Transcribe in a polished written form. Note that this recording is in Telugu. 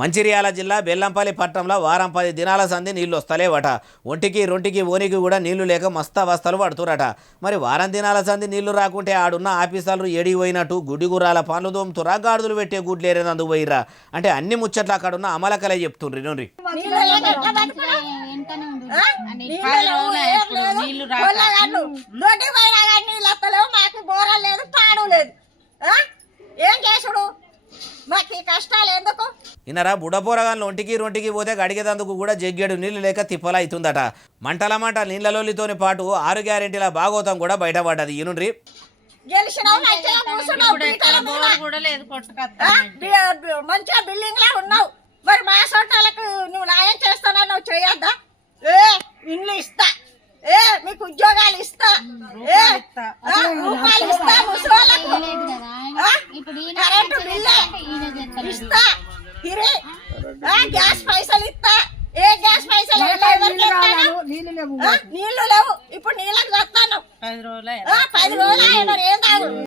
మంచిర్యాల జిల్లా బెల్లంపల్లి పట్టణంలో వారం 10 దినాల సంధి నీళ్లు వస్తలేవట. ఒంటికి రొంటికి ఓనికి కూడా నీళ్లు లేక మస్తవస్థలు పడుతురట. మరి వారం దినాల సంధి నీళ్లు రాకుంటే ఆడున్న ఆఫీసర్లు ఏడికి పోయినట్టు గుడ్డిగుర్రాల పనులు దోముతురా, గాడిదలు పెట్టే గుడ్లేరేనందుకు పోయిర్రా అంటే అన్ని ముచ్చట్లు అక్కడున్న అమలకలే చెప్తుండ్రి నూరి. ఇన్నరా బుడపోరగాళ్ళు ఒంటికి రొంటికి పోతే గడిగేదందుకు కూడా జగ్గేడు నీళ్లు లేక తిప్పలా అవుతుందట. మంటల మంట నీళ్లలోలితోని పాటు 6 గ్యారెంటీల భాగోతం కూడా బయటపడ్డది. ఈనుండ్రి మంచిగా బిల్డింగ్ లా ఉన్నావు, మరి మా సొంటాలకు నువ్వు న్యాయం చేస్తానని నువ్వు చేయొద్దా? ఇండ్లు ఇస్తా, మీకు ఉద్యోగాలు ఇస్తా, రూపాయలు ఇస్తా, ముసలోళ్ళకు కరెంటు బిల్లు ఇస్తా, గ్యాస్ పైసలు ఇస్తా. ఏ గ్యాస్ పైసలు నీళ్లు లేవు, ఇప్పుడు నీళ్ళకి వస్తాను 10 రోజులు మరి ఏం తాగు.